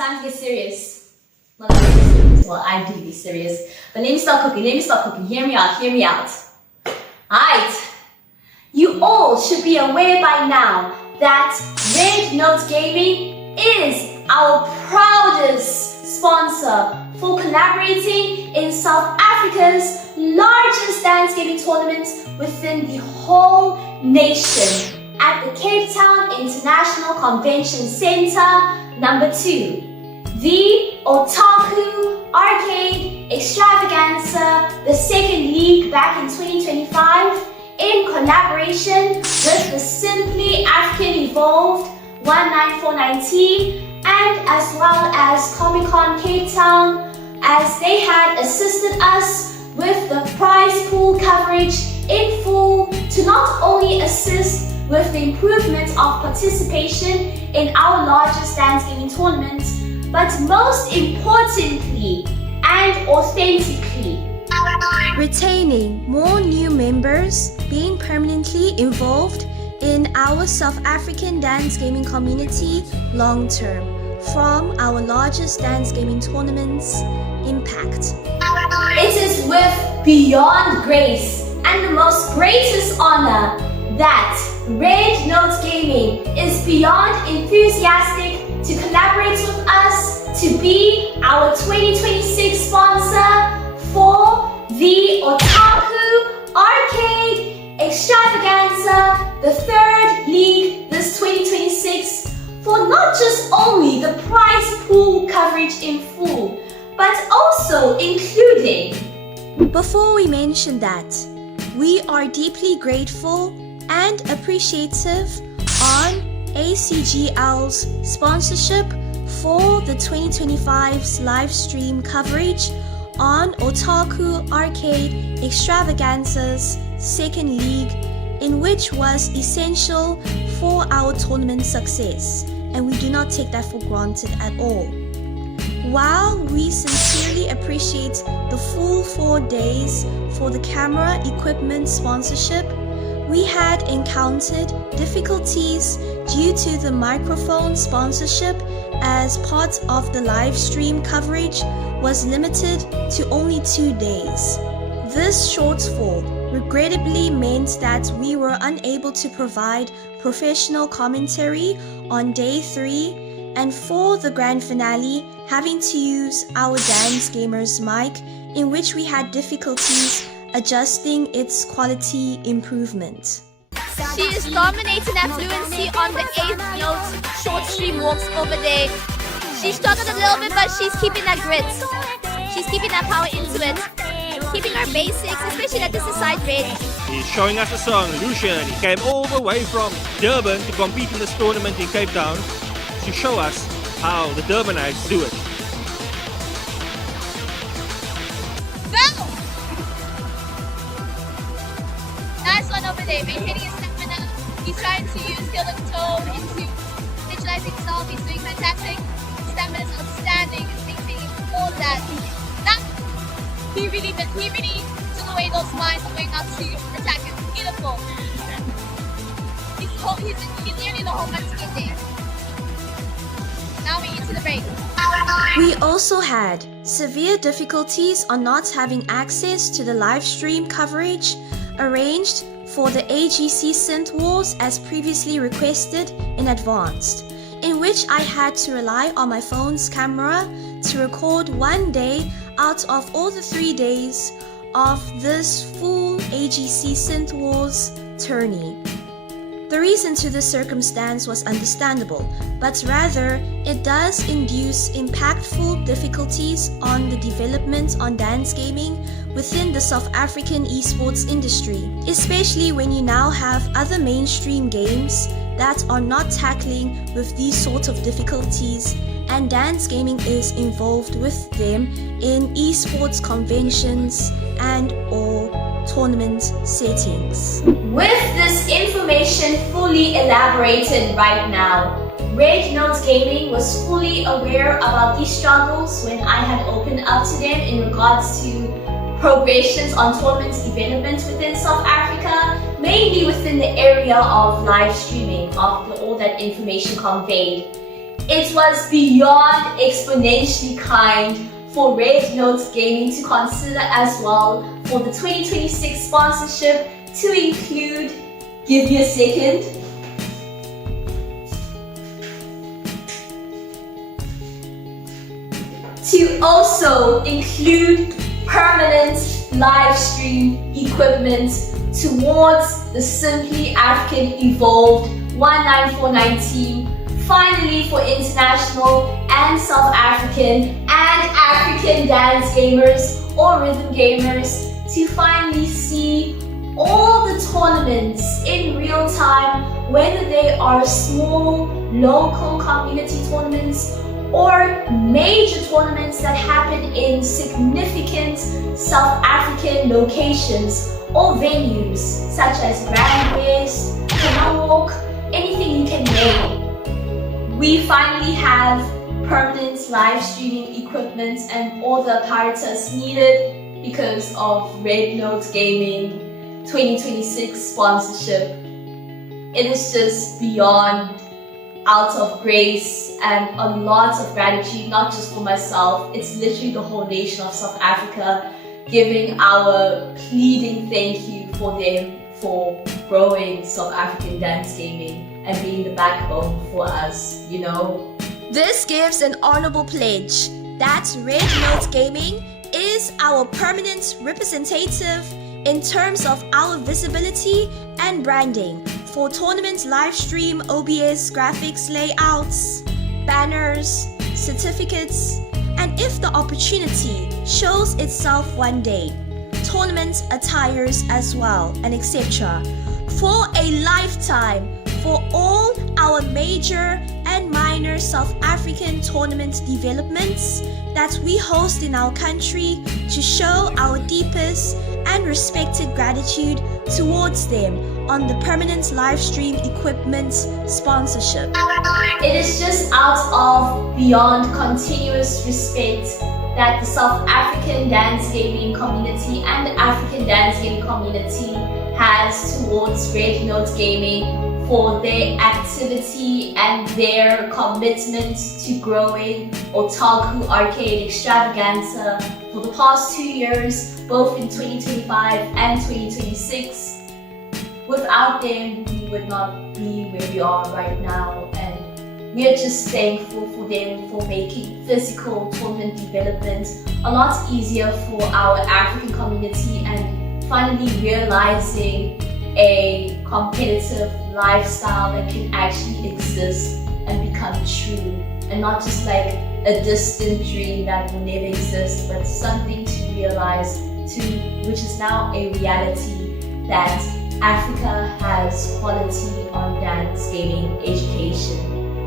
time to get serious. Not that serious. Well, I do be serious. But let me stop cooking. Hear me out. Alright. You all should be aware by now that Red Note Gaming is our proudest sponsor for collaborating in South Africa's largest dance gaming tournament within the whole nation at the Cape Town International Convention Centre number 2, the Otaku Arcade Extravaganza, the second league back in 2025, in collaboration with the Simply African Evolved 19419 team, and as well as Comic-Con Cape Town, as they had assisted us with the prize pool coverage in full to not only assist with the improvement of participation in our largest dance gaming tournament, but most importantly and authentically, retaining more new members, being permanently involved in our South African dance gaming community long term from our largest dance gaming tournament's impact. It is with beyond grace and the most greatest honor that Red Note Gaming is beyond enthusiastic to collaborate with us to be our 2026 sponsor for the Otaku Arcade Extravaganza, the third league this 2026, for not just only the prize pool coverage in full, but also including. Before we mention that, we are deeply grateful and appreciative on ACGL's sponsorship for the 2025's live stream coverage on Otaku Arcade Extravaganza's second league, in which was essential for our tournament success, and we do not take that for granted at all. While we sincerely appreciate the full 4 days for the camera equipment sponsorship, we had encountered difficulties due to the microphone sponsorship, as part of the live stream coverage was limited to only 2 days. This shortfall regrettably meant that we were unable to provide professional commentary on day 3, and for the grand finale, having to use our Dance Gamers mic, in which we had difficulties adjusting its quality improvement. She is dominating that fluency on the 8th note short stream walks over there. She struggled a little bit, but she's keeping that grit. She's keeping that power into it. Keeping her basics, especially that this is side red. He's showing us a song, Lucian. He came all the way from Durban to compete in this tournament in Cape Town to show us how the Durbanites do it. Go! Nice one over there, maintaining his stamina. He's trying to use heel and toe into visualizing himself. He's doing fantastic. His stamina is outstanding. He's maintaining all that. He really took away those minds of going out to attack him. Beautiful. He's nearly the whole match in there. Now we're into the break. We also had severe difficulties on not having access to the live stream coverage arranged for the AGC Synth Wars as previously requested in advance, in which I had to rely on my phone's camera to record 1 day out of all the 3 days of this full AGC Synth Wars tourney. The reason to this circumstance was understandable, but rather it does induce impactful difficulties on the development on dance gaming within the South African esports industry, especially when you now have other mainstream games that are not tackling with these sorts of difficulties, and dance gaming is involved with them in esports conventions and or tournament settings. With this information fully elaborated right now, Red Note Gaming was fully aware about these struggles when I had opened up to them in regards to progressions on tournament development within South Africa, mainly within the area of live streaming, of all that information conveyed. it was beyond exponentially kind for Red Note Gaming to consider as well for the 2026 sponsorship to include, give me a second, to also include permanent live stream equipment towards the Simply African Evolved 19419 team, finally for international and South African and African dance gamers or rhythm gamers to finally see all the tournaments in real time, whether they are small local community tournaments or major tournaments that happen in significant South African locations or venues such as Grand West, Canal Walk, anything you can name. We finally have permanent live streaming equipment and all the apparatus needed because of Red Note Gaming 2026 sponsorship. It is just beyond out of grace and a lot of gratitude, not just for myself, it's literally the whole nation of South Africa giving our pleading thank you for them for growing South African dance gaming and being the backbone for us, you know. This gives an honorable pledge that Red Note Gaming is our permanent representative in terms of our visibility and branding for tournament live stream, OBS, graphics, layouts, banners, certificates, and if the opportunity shows itself one day, tournament attires as well, and etc. for a lifetime for all our major and minor South African tournament developments that we host in our country to show our deepest and respected gratitude towards them on the permanent live stream equipment sponsorship. It is just out of beyond continuous respect that the South African dance gaming community and the African dance gaming community has towards Red Note Gaming for their activity and their commitment to growing Otaku Arcade Extravaganza for the past 2 years, both in 2025 and 2026. Without them, we would not be where we are right now, and we are just thankful for them for making physical tournament development a lot easier for our African community and finally realizing a competitive lifestyle that can actually exist and become true, and not just like a distant dream that will never exist, but something to realize which is now a reality, that Africa has quality on dance gaming education.